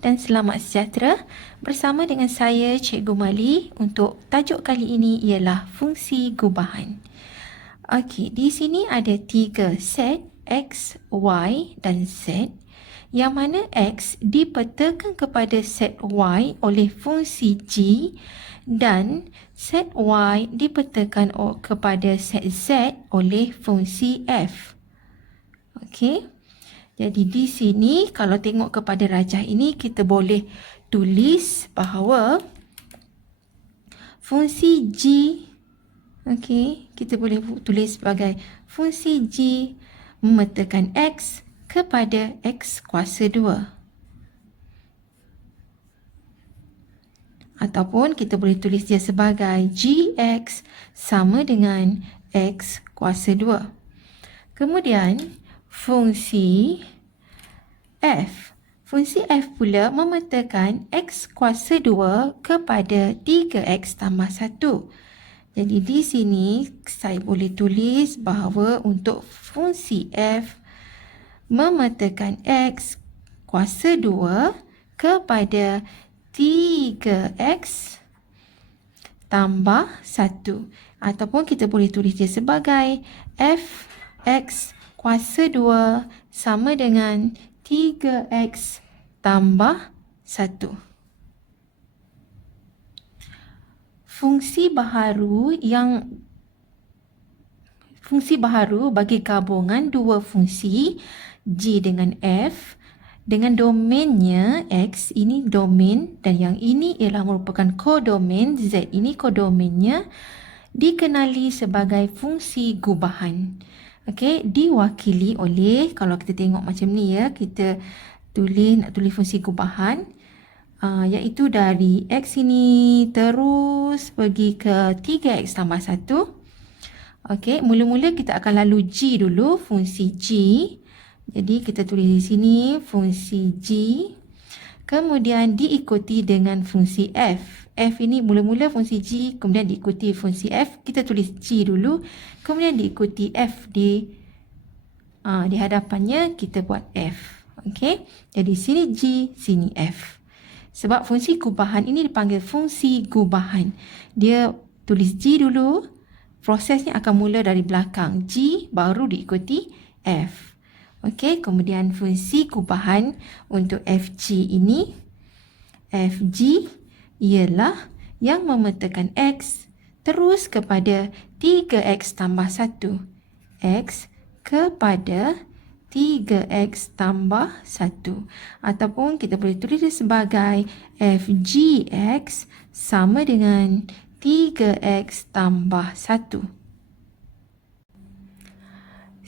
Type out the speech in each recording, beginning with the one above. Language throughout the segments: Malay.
dan selamat sejahtera. Bersama dengan saya Cikgu Mali untuk tajuk kali ini ialah fungsi gubahan. Okey, di sini ada 3 set X, Y dan Z yang mana X dipetakan kepada set Y oleh fungsi G dan set Y dipetakan kepada set Z oleh fungsi F. Okey. Jadi di sini kalau tengok kepada rajah ini kita boleh tulis bahawa fungsi G, okey, kita boleh tulis sebagai fungsi G memetakan X kepada X kuasa 2. Ataupun kita boleh tulis dia sebagai GX sama dengan X kuasa 2. Kemudian fungsi F. Fungsi F pula memetakan X kuasa 2 kepada 3X tambah 1. Jadi di sini saya boleh tulis bahawa untuk fungsi F memetakan X kuasa 2 kepada 3X tambah 1. Ataupun kita boleh tulis dia sebagai Fx kuasa 2 sama dengan 3x tambah 1. Fungsi baharu bagi gabungan dua fungsi G dengan F dengan domainnya X, ini domain dan yang ini ialah merupakan kodomain, Z ini kodomainnya, dikenali sebagai fungsi gubahan. Okey, diwakili oleh, kalau kita tengok macam ni ya, kita nak tulis fungsi gubahan, iaitu dari X ini terus pergi ke 3X tambah 1. Okey, mula-mula kita akan lalu G dulu, fungsi G. Jadi kita tulis di sini fungsi G. Kemudian diikuti dengan fungsi F. F ini mula-mula fungsi G, kemudian diikuti fungsi F. Kita tulis G dulu, kemudian diikuti F di hadapannya kita buat F. Okey. Jadi sini G, sini F. Sebab fungsi gubahan ini dipanggil fungsi gubahan. Dia tulis G dulu, prosesnya akan mula dari belakang. G baru diikuti F. Okey, kemudian fungsi gubahan untuk FG ini, FG ialah yang memetakan X terus kepada 3X tambah 1. X kepada 3X tambah 1. Ataupun kita boleh tulis dia sebagai FGX sama dengan 3X tambah 1.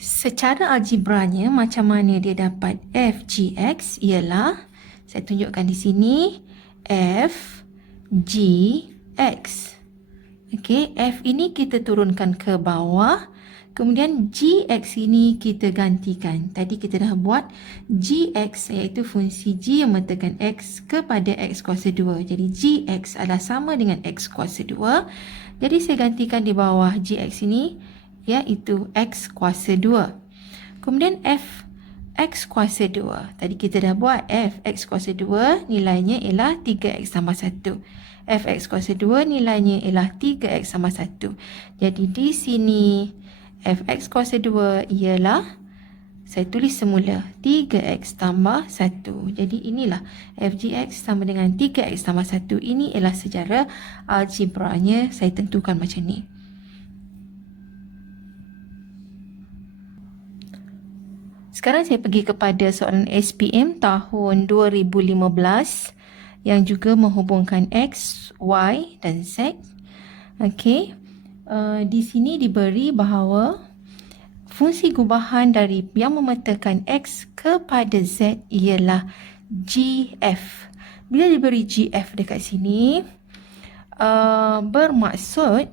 Secara algebranya macam mana dia dapat FGX ialah, saya tunjukkan di sini, FGX. Okey, F ini kita turunkan ke bawah, kemudian GX ini kita gantikan. Tadi kita dah buat GX iaitu fungsi G yang memetakan X kepada X kuasa 2. Jadi GX adalah sama dengan X kuasa 2. Jadi saya gantikan di bawah GX ini iaitu X kuasa 2. Kemudian F X kuasa 2. Tadi kita dah buat F X kuasa 2 nilainya ialah 3X tambah 1. F X kuasa 2 nilainya ialah 3X tambah 1. Jadi di sini F X kuasa 2 ialah, saya tulis semula, 3X tambah 1. Jadi inilah FGX sama dengan 3X tambah 1. Ini ialah secara algebranya saya tentukan macam ni. Sekarang saya pergi kepada soalan SPM tahun 2015 yang juga menghubungkan X, Y dan Z. Okey. Di sini diberi bahawa fungsi gubahan dari yang memetakan X kepada Z ialah GF. Bila diberi GF dekat sini, bermaksud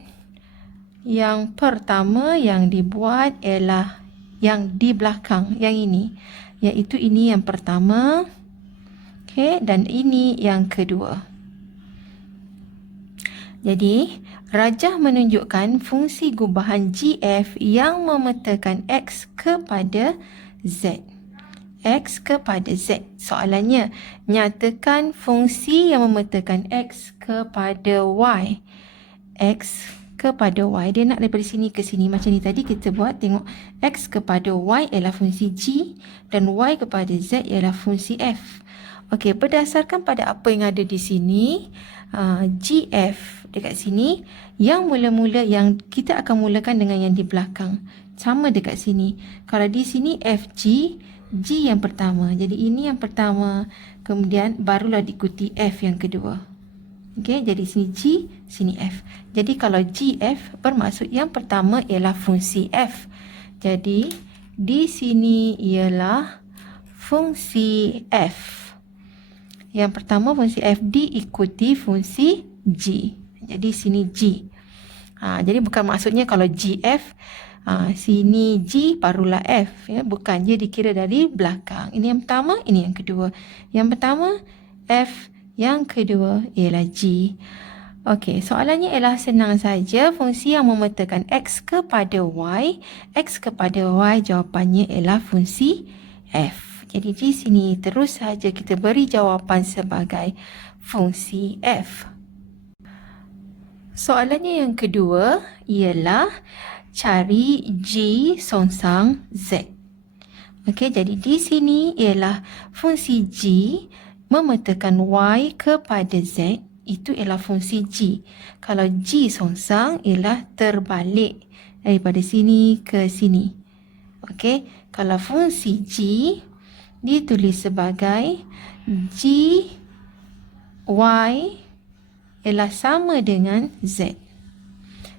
yang pertama yang dibuat ialah yang di belakang, yang ini, iaitu ini yang pertama, okey, dan ini yang kedua. Jadi rajah menunjukkan fungsi gubahan GF yang memetakan X kepada Z. X kepada Z. Soalannya, nyatakan fungsi yang memetakan X kepada Y. X kepada Y. Dia nak daripada sini ke sini. Macam ni tadi kita buat. Tengok X kepada Y ialah fungsi G dan Y kepada Z ialah fungsi F. Okey, berdasarkan pada apa yang ada di sini, GF dekat sini, yang mula-mula yang kita akan mulakan dengan yang di belakang. Sama dekat sini. Kalau di sini FG, G yang pertama. Jadi ini yang pertama. Kemudian barulah diikuti F yang kedua. Okey, jadi sini G, sini F. Jadi kalau GF bermaksud yang pertama ialah fungsi F. Jadi di sini ialah fungsi F. Yang pertama fungsi F diikuti fungsi G. Jadi sini G. Jadi bukan maksudnya kalau GF, sini G barulah F. Ya. Bukan, dia dikira dari belakang. Ini yang pertama, ini yang kedua. Yang pertama F, yang kedua ialah G. Okey, soalannya ialah senang saja. Fungsi yang memetakan X kepada Y. X kepada Y jawapannya ialah fungsi F. Jadi di sini terus saja kita beri jawapan sebagai fungsi F. Soalannya yang kedua ialah cari G songsang Z. Okey, jadi di sini ialah fungsi G memetakan Y kepada Z, itu ialah fungsi G. Kalau G songsang ialah terbalik daripada sini ke sini. Okey, kalau fungsi G ditulis sebagai G Y ialah sama dengan Z.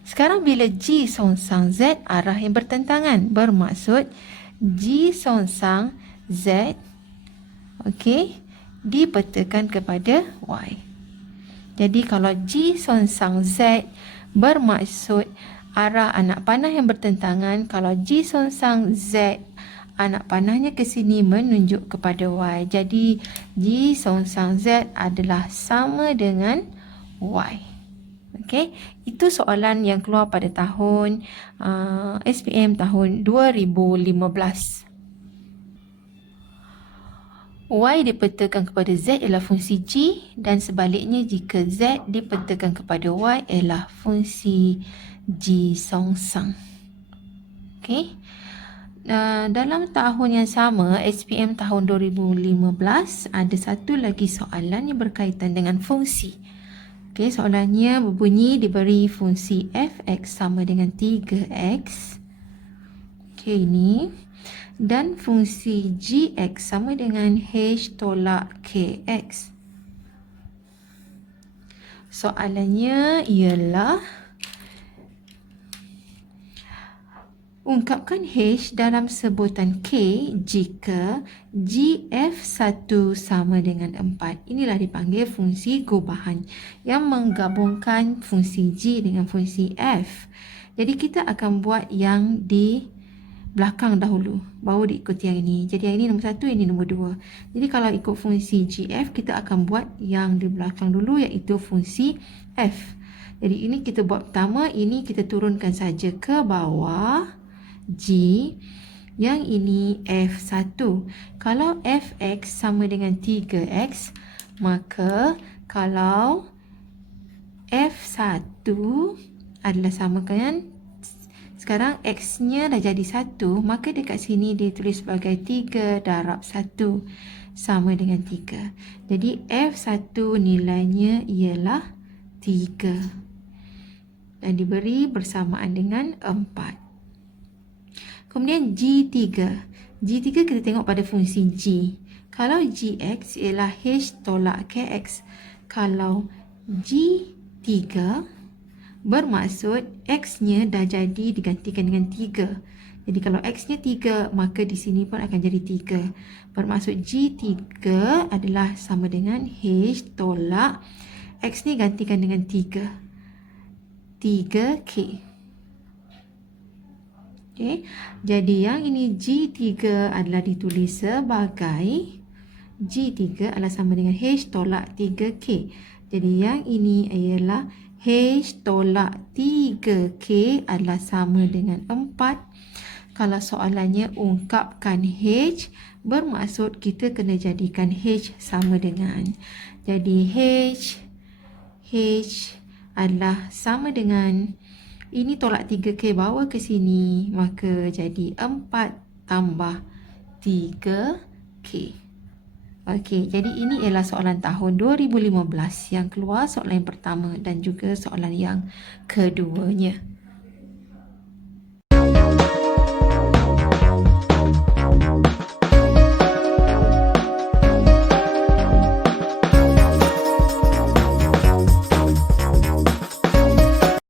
Sekarang bila G songsang Z, arah yang bertentangan. Bermaksud G songsang Z, okey, dipetakan kepada Y. Jadi kalau G songsang Z bermaksud arah anak panah yang bertentangan. Kalau G songsang Z, anak panahnya ke sini menunjuk kepada Y. Jadi G songsang Z adalah sama dengan Y. Okey, itu soalan yang keluar pada tahun SPM tahun 2015. Y dipetakan kepada Z ialah fungsi G dan sebaliknya jika Z dipetakan kepada Y ialah fungsi G songsang. Okey. Dalam tahun yang sama, SPM tahun 2015, ada satu lagi soalan yang berkaitan dengan fungsi. Okey, soalannya berbunyi diberi fungsi f(x) sama dengan 3x. Okey, ini. Dan fungsi gx sama dengan h tolak kx. Soalannya ialah ungkapkan h dalam sebutan k jika gf1 sama dengan 4. Inilah dipanggil fungsi gubahan yang menggabungkan fungsi g dengan fungsi f. Jadi kita akan buat yang di belakang dahulu, baru diikuti yang ini. Jadi yang ini nombor 1, ini nombor 2. Jadi kalau ikut fungsi gf, kita akan buat yang di belakang dulu, iaitu fungsi f. Jadi ini kita buat pertama, ini kita turunkan saja ke bawah g. Yang ini f1. Kalau fx sama dengan 3x, maka kalau f1 adalah sama dengan, sekarang x-nya dah jadi 1, maka dekat sini ditulis sebagai 3 darab 1 sama dengan 3. Jadi f1 nilainya ialah 3 dan diberi bersamaan dengan 4. Kemudian g3. G3 kita tengok pada fungsi g. Kalau gx ialah h tolak kx. Kalau g3 bermaksud x-nya dah jadi digantikan dengan 3. Jadi kalau x-nya 3, maka di sini pun akan jadi 3. Bermaksud g3 adalah sama dengan h tolak x ni gantikan dengan 3. 3k. Okay. Jadi yang ini g3 adalah ditulis sebagai g3 adalah sama dengan h tolak 3k. Jadi yang ini ialah h tolak 3k adalah sama dengan 4. kalau soalannya ungkapkan H, bermaksud kita kena jadikan H sama dengan. Jadi H adalah sama dengan, ini tolak 3K bawa ke sini, maka jadi 4 tambah 3K. Okey, jadi ini ialah soalan tahun 2015 yang keluar, soalan yang pertama dan juga soalan yang keduanya.